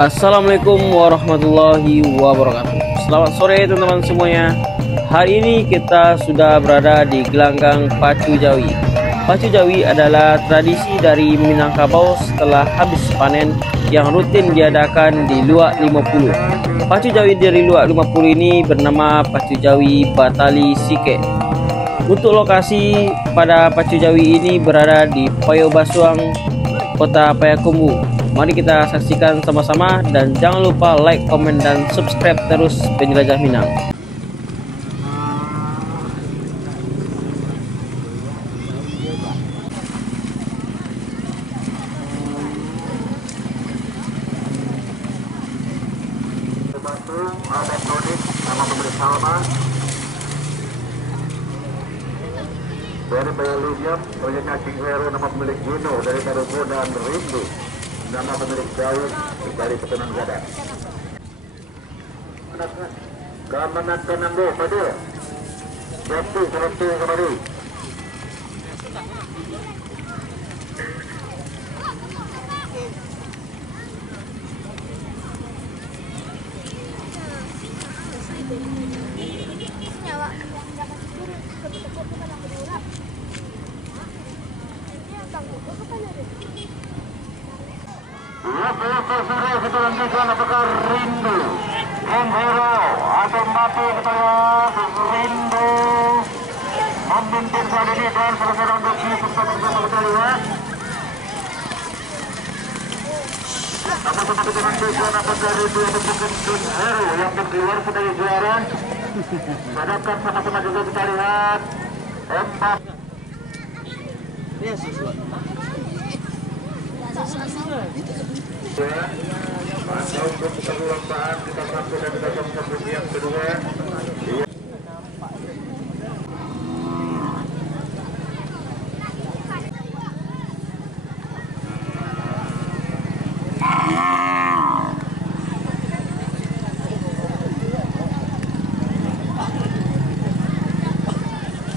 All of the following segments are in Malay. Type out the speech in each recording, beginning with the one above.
Assalamualaikum warahmatullahi wabarakatuh. Selamat sore teman-teman semuanya. Hari ini kita sudah berada di gelanggang Pacu Jawi. Pacu Jawi adalah tradisi dari Minangkabau setelah habis panen yang rutin diadakan di Luak 50. Pacu Jawi dari Luak 50 ini bernama Pacu Jawi Batali Sike. Untuk lokasi pada Pacu Jawi ini berada di Payo Basuang, Kota Payakumbuh. Mari kita saksikan sama-sama dan jangan lupa like, komen, dan subscribe terus Penjelajah Minang. Ada Prodik, nama pemilik Salma. Dari Bayalinium, proyeknya King Hero, nama pemilik Gino, dari Tarugo dan Rindu, nama pemilik Daud dari Petunan Gada. Keamanan Kanambo, Fadil, Jati, Seratu, kembali. Sore kita lanjutkan apakah Rindu, King Hero atau Mati kepada Rindu memimpin saat ini dan selesai untuk bersama-sama kita lihat. Apakah kita nantikan apakah Rindu ataupun King Hero yang keluar sebagai juara. Hadapkan sama-sama juga kita lihat. Empat. Masa untuk perlombaan kita sampai dan kita sambut yang kedua.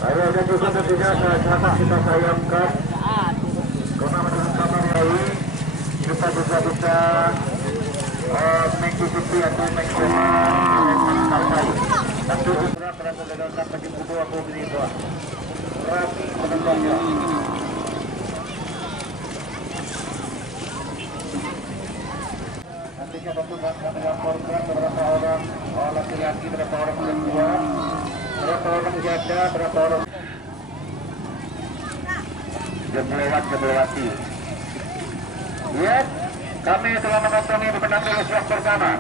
Ada juga tentunya sahabat kita sayangkan karena menentang melalui kita bisa mengikuti atau mengikuti tentu segera berada dalam bagi kedua bumi buah rapi penentangnya. Nantinya tentu akan dilaporkan beberapa orang laki-laki, berapa orang perempuan, berapa orang janda, berapa orang melewati. Lihat, kami telah mengantongi penampilan slot pertama.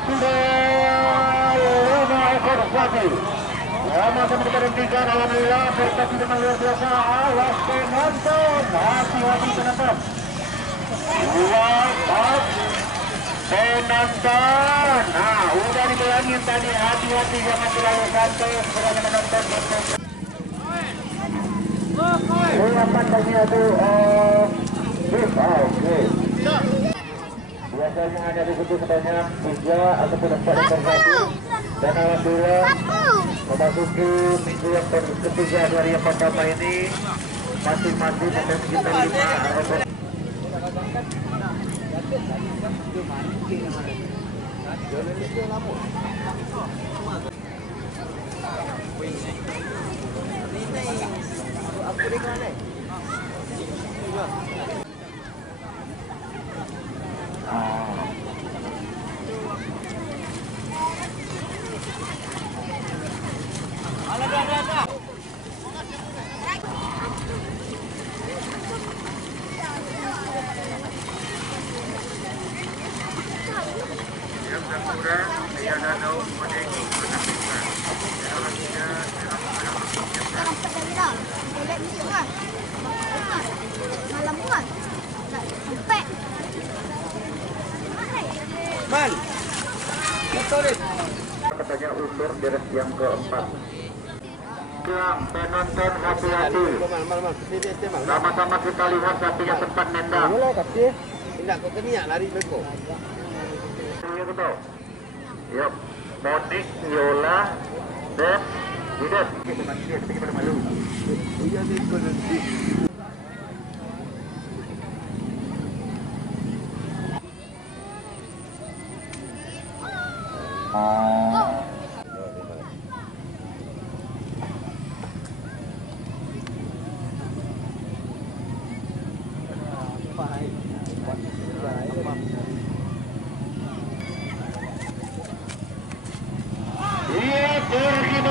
Sudah 5 ekor sapi. Masa mereka hentikan, alhamdulillah prestasi dengan luar biasa. Awas penonton, hati-hati penonton. 2, 4 penonton. Nah, udah dibilangin tadi hati-hati jangan terlalu santai sebenarnya menonton. Silakan tadi itu oke. Biasanya hanya di situ sebanyak 3 ataupun 4 ekor sapi. Dan alhamdulillah memasuki minggu yang ketiga dari yang pertama ini masing-masing ada sekitar 5 ekor. Man. Katanya undur di res yang keempat. Penonton hati-hati. Sama-sama kita lihat sapinya tempat nendang. Tidak kau keniak lari beko. Yuk, Monik, Yola, dan Widet.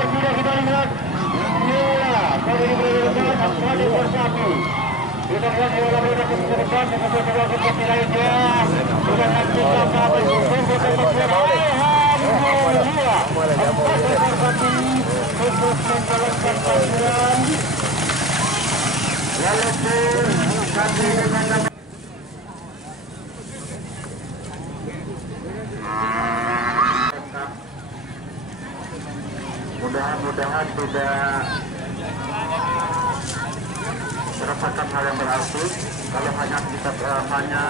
Sudah kita lihat Yola kali ini berdekat kembali bersatu. Kita lihat Yola berdekat ke depan dengan kedua seperti lainnya. Sudah nanti sama berkumpul Alhamdulillah. Bersatu untuk menjalankan panggilan. Walaupun kami dengan mudah-mudahan tidak merasakan hal yang berarti. Kalau hanya kita hanya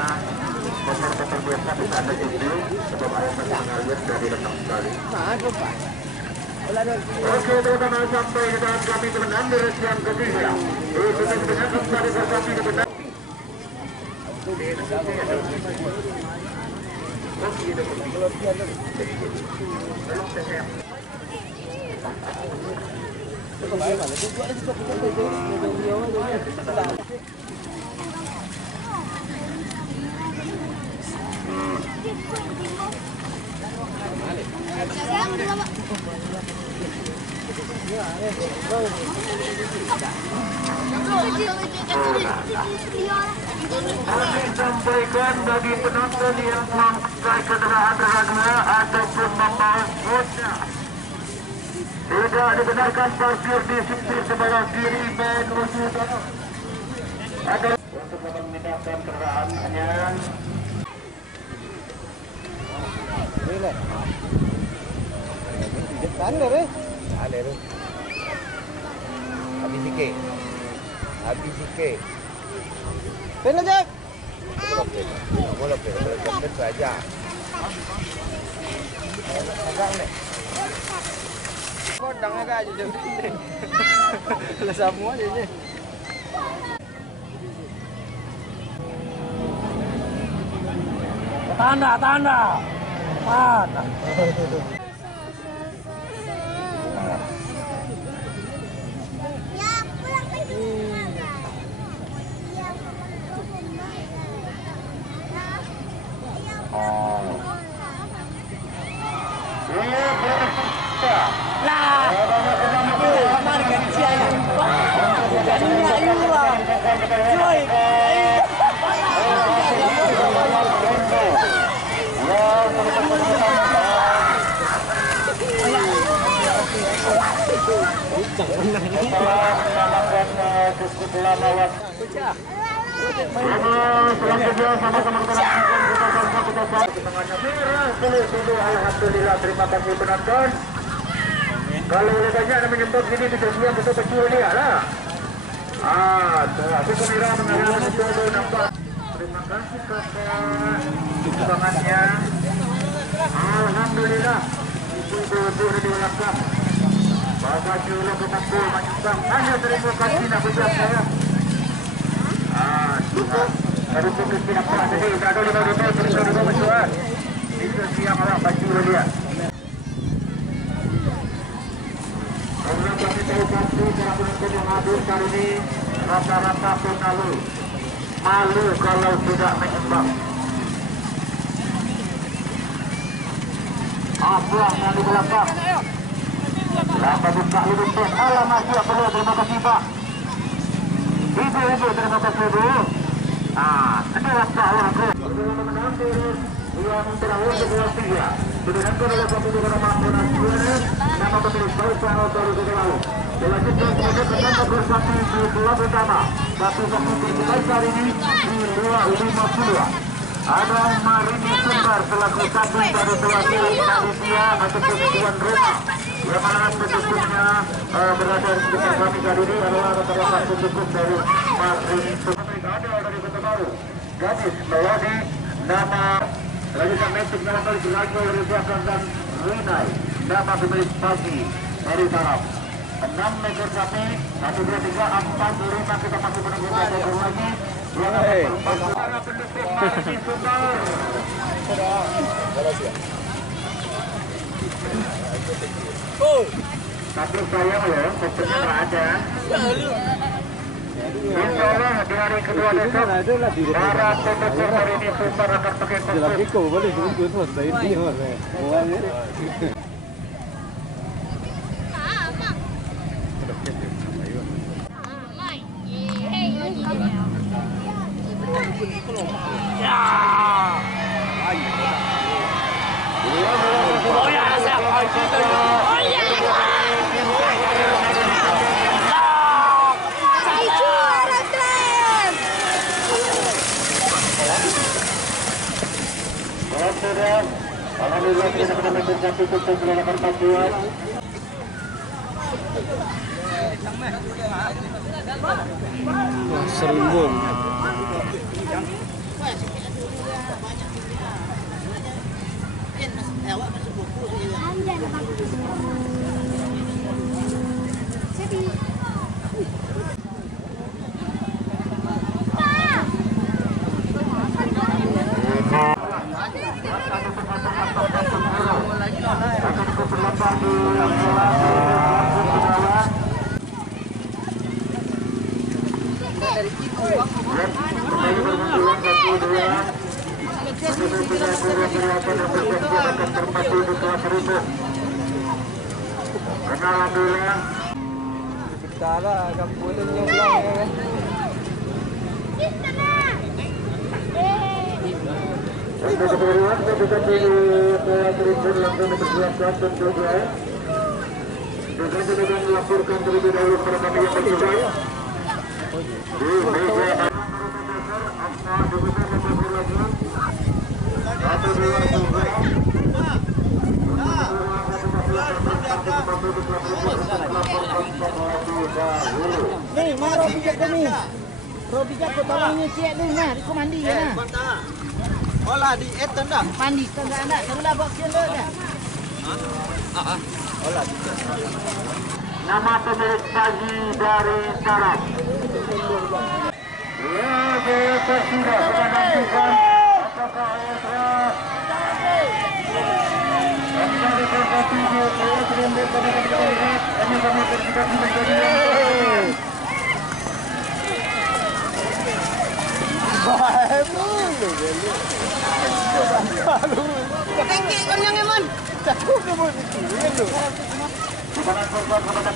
kotor-kotor biasa bisa ada judi sebab air masih mengalir dari renang sekali. Oke teman-teman, sampai di dalam kami kemenangan di race yang ketiga. Itu dengan kembali bersatu di benar. Kami sampaikan bagi penonton yang memakai kendaraan roda 2 ataupun membawa bootnya, tidak dibenarkan parkir di sisi sebelah kiri main utama. Ada untuk memindahkan kendaraan hanya habis sikit. Pena Jack. Boleh saja. Kodang agak aja jadi. Lah semua aja je. Tanda. Mana? cukup lama waktu. Alhamdulillah, terima kasih penonton. Kalau oleh banyak yang menyebut ini tidak siap untuk kecil dia lah. Aku kira mengalami itu nampak. Terima kasih kakak semangatnya. Alhamdulillah, ibu-ibu di belakang. Bapak Jula Kemakul Menyumbang. Terima kasih nak berjaya saya. Tuhan. Baru fokus tidak pernah. Jadi, tak ada lima mencuat. Bisa siang orang baju dia. Karena kami tahu pasti para penonton yang hadir kali ini rata-rata pun malu kalau tidak menyumbang. Apa yang di belakang? Dapat buka lubang pun. Masih perlu. Terima kasih Pak. Ibu, terima kasih Ibu. Sekarang Pak Wako. Bagaimana menambil yang terakhir sebuah tiga. Didengarkan oleh Bapak Ibu Nama Nasional. Nama pemilik Bausan Otoru Kegelau. Dilanjutkan kemudian pertama bersatu di dua pertama. Satu dimulai kali ini di 2.50. ada Marini Sumbar selaku satu dari perwakilan panitia ataupun tuan rumah. Yang mana pendukungnya berada di sekitar kami kali ini adalah rata-rata pendukung dari Marini Sumbar. Ada dari Kota Baru, gadis melodi nama Rajutan Metik dalam kali Rajo Rizwakan dan Winai, nama pemilik pagi dari Tarap. 6 meter sapi, 1, 2, 3, 4, 5, kita masih menunggu satu lagi. Para pendukung Marini Sumbar. Tapi sayang ya, pokoknya nggak ada. Insya Allah di hari kedua besok, para pendukung Marini Sumbar akan pakai kostum. Alhamdulillah kita sudah mencapai tutup gelaran Pacuan. Serimbun. Salah, kamu boleh nyoblang ya. Melaporkan terlebih dahulu kepada kami yang bertugas. Nih, mana Robi jago ni? Robi jago tolongnya cik ni nah, dia mandi ya nah. Olah di etan dah. Mandi ke enggak nak? Sebelah bok kian dah. Olah. Nama pemilik pagi dari Tarap. Ya, kita sudah menantikan apakah Ultra dari persatu dia belum berkata-kata kami terlibat menjadi Tinggi kan yang eman. Bukan